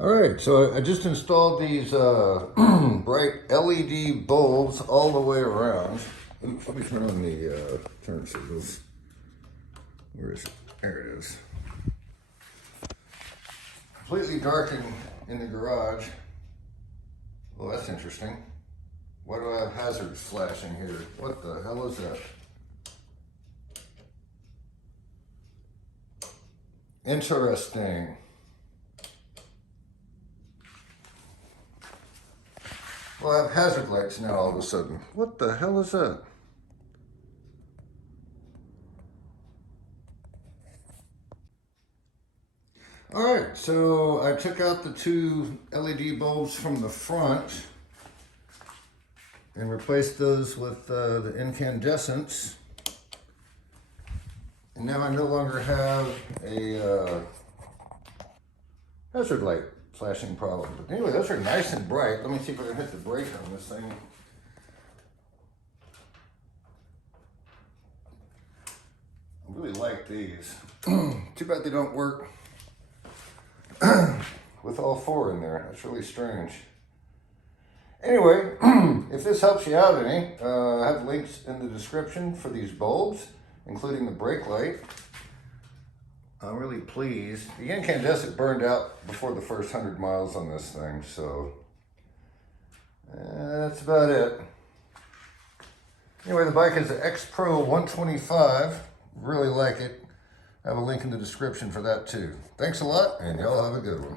All right, so I just installed these bright LED bulbs all the way around. Let me turn on the turn signals. Where is it? There it is. Completely dark in the garage. Well, that's interesting. Why do I have hazards flashing here? What the hell is that? Interesting. Well, I have hazard lights now all of a sudden. What the hell is that? All right, so I took out the two LED bulbs from the front and replaced those with the incandescents. And now I no longer have a hazard light flashing problem. But anyway, those are nice and bright. Let me see if I can hit the brake on this thing. I really like these. Too bad they don't work with all four in there. That's really strange. Anyway, if this helps you out any, I have links in the description for these bulbs, including the brake light. I'm really pleased. The incandescent burned out before the first 100 miles on this thing, so that's about it. Anyway, the bike is an XPro 125. Really like it. I have a link in the description for that too. Thanks a lot, and y'all have a good one.